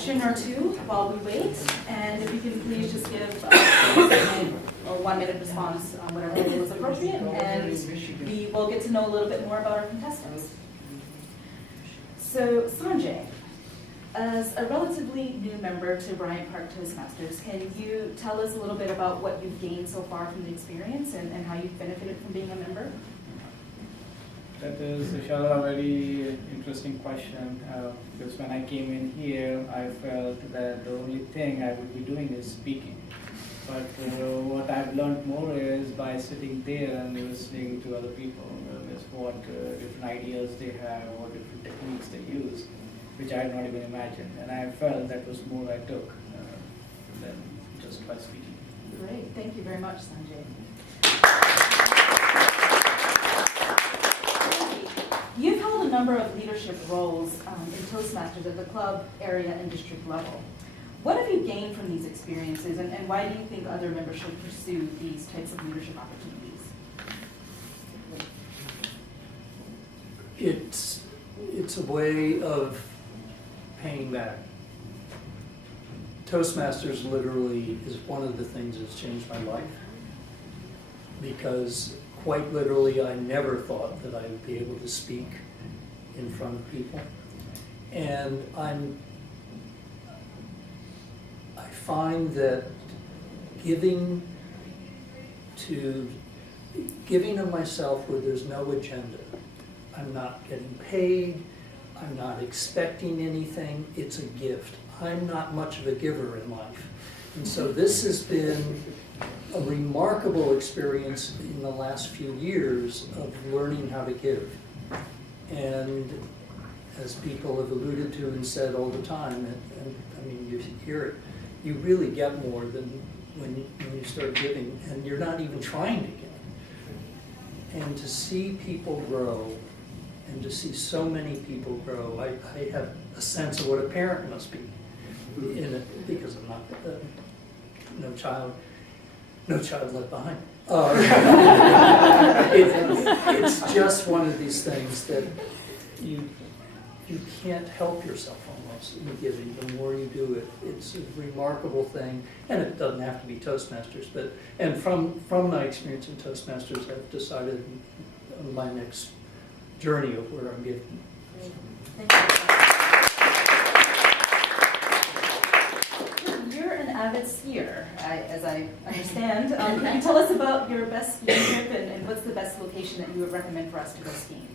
question or two while we wait, and if you can please just give a second or 1 minute response on whatever is appropriate, and we will get to know a little bit more about our contestants. So, Sanjay, as a relatively new member to Bryant Park Toastmasters, can you tell us a little bit about what you've gained so far from the experience and how you've benefited from being a member? That is, Ishala, a very interesting question, because when I came in here, I felt that the only thing I would be doing is speaking. But what I've learned more is by sitting there and listening to other people, is what different ideas they have, what different techniques they use, which I had not even imagined. And I felt that was more I took than just by speaking. Great, thank you very much, Sanjay. You've held a number of leadership roles in Toastmasters at the club, area, and district level. What have you gained from these experiences, and why do you think other members should pursue these types of leadership opportunities? It's a way of paying back. Toastmasters literally is one of the things that's changed my life, because quite literally I never thought that I would be able to speak in front of people. And I find that giving of myself where there's no agenda. I'm not getting paid, I'm not expecting anything, it's a gift. I'm not much of a giver in life. And so this has been a remarkable experience in the last few years of learning how to give. And as people have alluded to and said all the time, and I mean, you hear it, you really get more than when you start giving, and you're not even trying to give. And to see people grow, and to see so many people grow, I have a sense of what a parent must be in it, because I'm not, no child left behind. It's just one of these things that you can't help yourself almost in giving. The more you do it, it's a remarkable thing, and it doesn't have to be Toastmasters. And from my experience in Toastmasters, I've decided on my next journey of where I'm giving. Thank you. You're an avid skier, as I understand. Can you tell us about your best skiing trip and what's the best location that you would recommend for us to go skiing?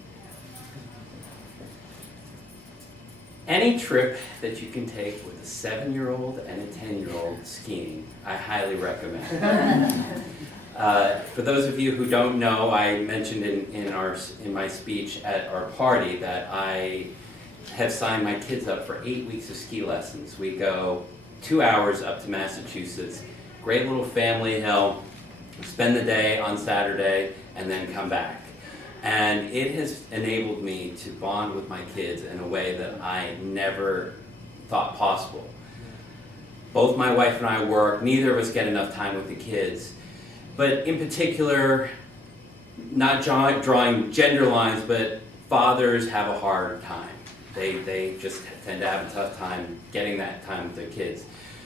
Any trip that you can take with a 7-year-old and a 10-year-old skiing, I highly recommend. For those of you who don't know, I mentioned in my speech at our party that I have signed my kids up for 8 weeks of ski lessons. We go 2 hours up to Massachusetts, great little family hill, spend the day on Saturday, and then come back. And it has enabled me to bond with my kids in a way that I never thought possible. Both my wife and I work, neither of us get enough time with the kids. But in particular, not drawing gender lines, but fathers have a hard time. They just tend to have a tough time getting that time with their kids.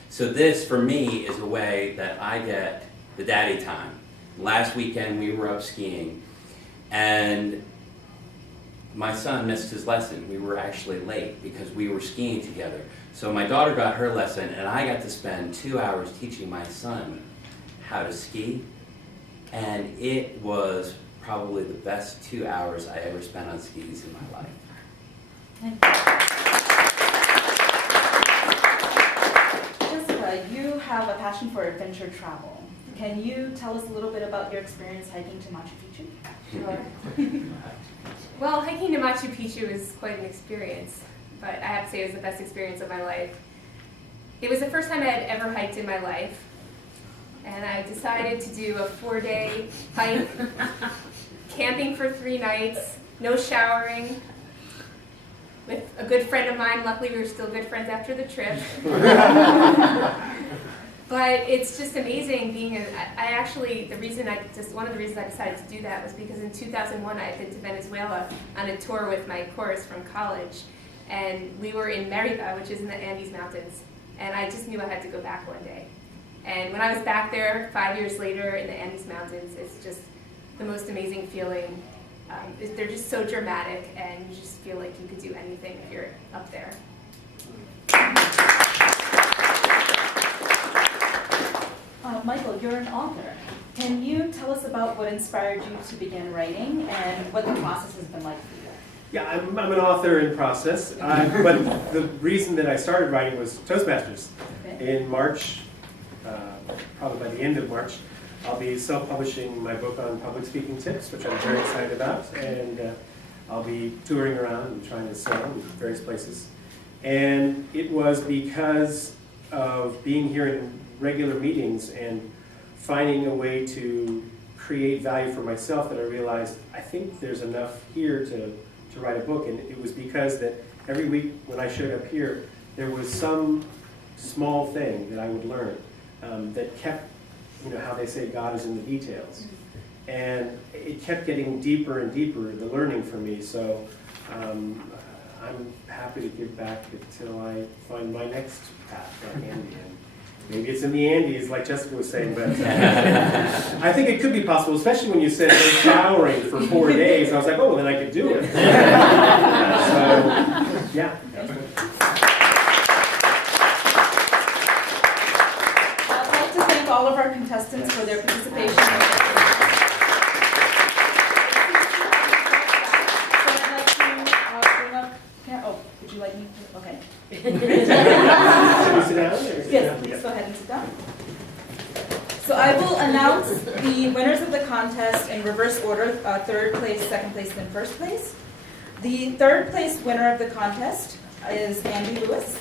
So this, for me, is a way that I get the daddy time. Last weekend, we were up skiing, and my son missed his lesson. We were actually late because we were skiing together. So my daughter got her lesson, and I got to spend 2 hours teaching my son how to ski. And it was probably the best 2 hours I ever spent on skis in my life. Thank you. Jessica, you have a passion for adventure travel. Can you tell us a little bit about your experience hiking to Machu Picchu? Sure. Well, hiking to Machu Picchu is quite an experience, but I have to say it was the best experience of my life. It was the first time I had ever hiked in my life, and I decided to do a 4-day hike, camping for 3 nights, no showering, with a good friend of mine. Luckily, we were still good friends after the trip. But it's just amazing being one of the reasons I decided to do that was because in 2001 I had been to Venezuela on a tour with my chorus from college. And we were in Merida, which is in the Andes Mountains. And I just knew I had to go back one day. And when I was back there 5 years later in the Andes Mountains, it's just the most amazing feeling. They're just so dramatic, and you just feel like you could do anything if you're up there. Michael, you're an author. Can you tell us about what inspired you to begin writing and what the process has been like for you? Yeah, I'm an author in process, but the reason that I started writing was Toastmasters. Okay. In March, probably by the end of March, I'll be self-publishing my book on public speaking tips, which I'm very excited about, and I'll be touring around and trying to sell in various places. And it was because of being here in regular meetings and finding a way to create value for myself that I realized I think there's enough here to write a book. And it was because that every week when I showed up here, there was some small thing that I would learn that kept, you know, how they say God is in the details. And it kept getting deeper and deeper, the learning for me. So I'm happy to give back until I find my next path, like Andy. And maybe it's in the Andes, like Jessica was saying, but I think it could be possible, especially when you said showering for 4 days. I was like, oh, then I could do it. So, yeah. I'd like to thank all of our contestants for their participation. Would you like me to? Okay. Should we sit down? Yes, please go ahead and sit down. So I will announce the winners of the contest in reverse order, third place, second place, then first place. The third place winner of the contest is Andy Lewis.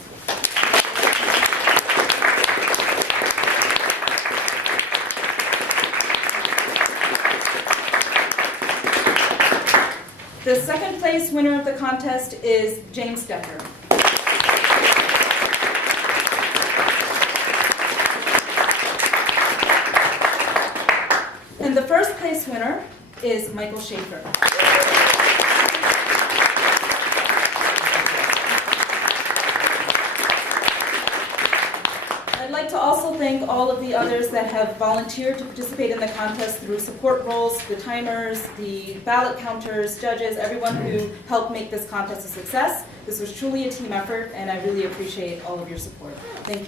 The second place winner of the contest is James Decker. And the first place winner is Michael Schaefer. I'd like to also thank all of the others that have volunteered to participate in the contest through support roles, the timers, the ballot counters, judges, everyone who helped make this contest a success. This was truly a team effort, and I really appreciate all of your support. Thank you.